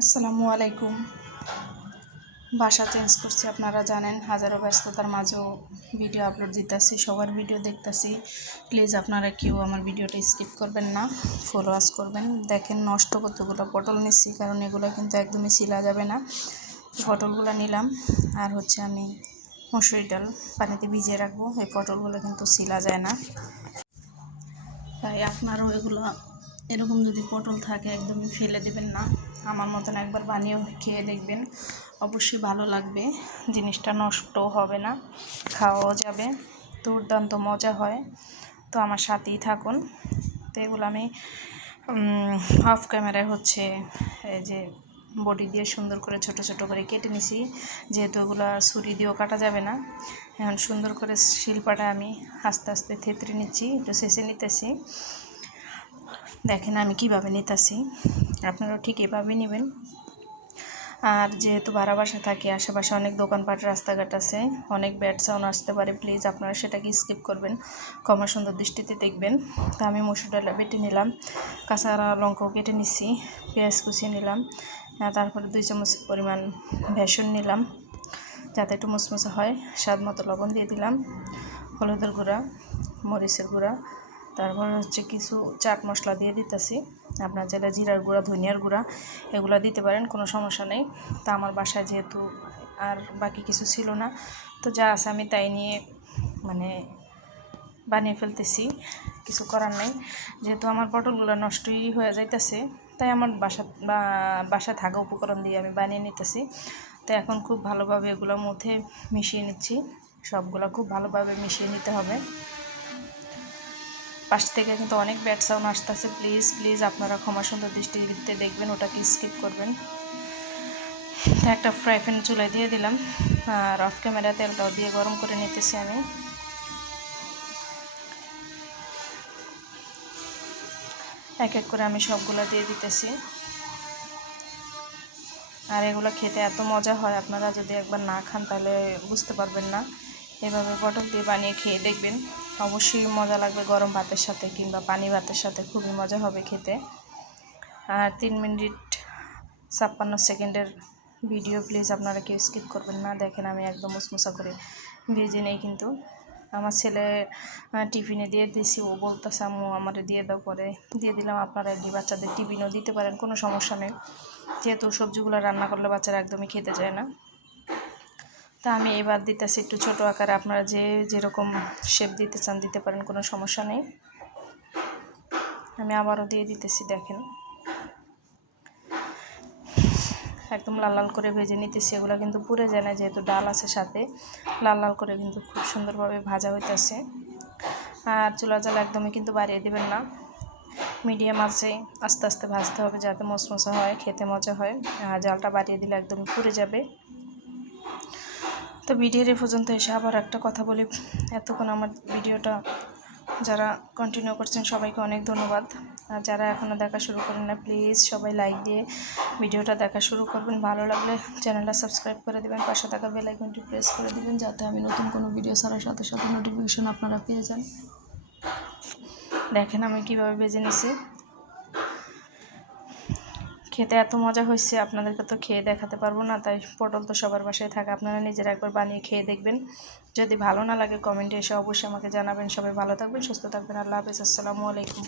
আসসালামু আলাইকুম। বাসা চেঞ্জ করছি, আপনারা জানেন। হাজারো ব্যস্ততার মাঝেও ভিডিও আপলোড দিতেছি, সবার ভিডিও দেখতেছি। প্লিজ আপনারা কেউ আমার ভিডিওটা স্কিপ করবেন না, ফুল ওয়াচ করবেন। দেখেন নষ্ট কতগুলো পটল নিচ্ছি, কারণ এগুলো কিন্তু একদমই ছিলা যাবে না। পটলগুলো নিলাম, আর হচ্ছে আমি মসুরি ডাল পানিতে ভিজিয়ে রাখবো। এই পটলগুলো কিন্তু ছিলা যায় না, তাই আপনারাও এরকম যদি পটল থাকে একদমই ফেলে দেবেন না। আমার মতন একবার বানিয়ে খেয়ে দেখবেন, অবশ্যই ভালো লাগবে। জিনিসটা নষ্ট হবে না, খাওয়াও যাবে, দুর্দান্ত মজা হয়। তো আমার সাথেই থাকুন। তো এগুলো আমি অফ ক্যামেরায় এই যে বডি দিয়ে সুন্দর করে ছোট ছোট করে কেটে নিছি, যেহেতু এগুলো ছুরি দিয়েও কাটা যাবে না। এখন সুন্দর করে শিলপাটা আমি আস্তে আস্তে থেতরে নিচ্ছি, একটু শেষে নিতেছি। দেখেন আমি কিভাবে নিতেছি, আপনারাও ঠিক এভাবে নেবেন। আর যেহেতু ভাড়া বাসা থাকে, আশেপাশে অনেক দোকানপাট রাস্তাঘাট আছে, অনেক ব্যাড সাউন্ড আসতে পারে। প্লিজ আপনারা সেটাকে স্কিপ করবেন, ক্ষমা সুন্দর দৃষ্টিতে দেখবেন। তা আমি মসুর ডাল বেটে নিলাম, কাঁচা লঙ্কাও কেটে নিচ্ছি, পেঁয়াজ কুচিয়ে নিলাম, তারপরে 2 চামচ পরিমাণ বেসন নিলাম যাতে একটু মুসমুসে হয়। স্বাদ মতো লবণ দিয়ে দিলাম, হলুদের গুঁড়া, মরিচের গুঁড়া, তারপর কিছু চাট মশলা দিয়ে দিতেছি। আপনার চাইলে জিরার গুঁড়া, ধনিয়ার গুঁড়া এগুলো দিতে পারেন, কোনো সমস্যা নেই। তা আমার বাসায় যেহেতু আর বাকি কিছু ছিল না, তো যা আছে আমি তাই নিয়ে বানিয়ে ফেলতেছি, কিছু করার নেই। যেহেতু আমার পটলগুলো নষ্টই হয়ে যাইতেছে, তাই আমার বাসায় থাকা উপকরণ দিয়ে আমি বানিয়ে নিতেছি। তো এখন খুব ভালোভাবে এগুলোর মধ্যে মিশিয়ে নিচ্ছি, সবগুলো খুব ভালোভাবে মিশিয়ে নিতে হবে। পাশ থেকে কিন্তু অনেক ব্যাড সাউন্ড আসতেছে, প্লিজ প্লিজ আপনারা ক্ষমা সুন্দর দৃষ্টিতে দেখবেন, ওটাকে স্কিপ করবেন। একটা ফ্রাই প্যান চুলায় দিয়ে দিলাম, আর অফ ক্যামেরা তেলটাও দিয়ে গরম করে নিতেছি। আমি এক এক করে আমি সবগুলো দিয়ে দিতেছি। আর এগুলো খেতে এত মজা হয়, আপনারা যদি একবার না খান তাহলে বুঝতে পারবেন না। এভাবে পটল দিয়ে বানিয়ে খেয়ে দেখবেন, অবশ্যই মজা লাগবে। গরম ভাতের সাথে কিংবা পানি ভাতের সাথে খুবই মজা হবে খেতে। আর 3 মিনিট 56 সেকেন্ডের ভিডিও, প্লিজ আপনারা কেউ স্কিপ করবেন না। দেখেন আমি একদম মুসমুসা করে ভেজে নেই, কিন্তু আমার ছেলে টিফিনে দিয়ে দিয়েছি, ও বলতেছে আম্মু আমারে দিয়ে দাও, পরে দিয়ে দিলাম। আপনারা এমনি বাচ্চাদের টিফিনও দিতে পারেন, কোনো সমস্যা নেই, যেহেতু সবজিগুলো রান্না করলে বাচ্চারা একদমই খেতে চায় না। তা আমি এবার দিতেছি একটু ছোটো আকারে, আপনারা যেরকম শেপ দিতে চান দিতে পারেন, কোনো সমস্যা নেই। আমি আবারও দিয়ে দিতেছি। দেখেন একদম লাল লাল করে ভেজে নিতেছি, এগুলো কিন্তু পুড়ে যায় না, যেহেতু ডাল আছে সাথে। লাল লাল করে কিন্তু খুব সুন্দরভাবে ভাজা হইতেছে। আর চুলা জ্বালা একদমই কিন্তু বাড়িয়ে দেবেন না, মিডিয়াম আছে, আস্তে আস্তে ভাজতে হবে যাতে মশমশা হয়, খেতে মজা হয়। আর জালটা বাড়িয়ে দিলে একদমই পুড়ে যাবে। তো ভিডিওর এ পর্যন্ত এসে আবার একটা কথা বলি, এতক্ষণ আমার ভিডিওটা যারা কন্টিনিউ করছেন সবাইকে অনেক ধন্যবাদ। আর যারা এখনও দেখা শুরু করেন না, প্লিজ সবাই লাইক দিয়ে ভিডিওটা দেখা শুরু করবেন। ভালো লাগলে চ্যানেলটা সাবস্ক্রাইব করে দেবেন, পাশে থাকা বেল আইকনটি প্রেস করে দেবেন, যাতে আমি নতুন কোনো ভিডিও ছাড়ার সাথে সাথে নোটিফিকেশন আপনারা পেয়ে যান। দেখেন আমি কীভাবে ভেজে নিছি, খেতে এত মজা হয়েছে, আপনাদেরকে তো খেয়ে দেখাতে পারবো না। তাই পটল তো সবার বাসায় থাকে, আপনারা নিজেরা একবার বানিয়ে খেয়ে দেখবেন। যদি ভালো না লাগে কমেন্টে এসে অবশ্যই আমাকে জানাবেন। সবাই ভালো থাকবেন, সুস্থ থাকবেন। আল্লাহ হাফেজ, আসসালামু আলাইকুম।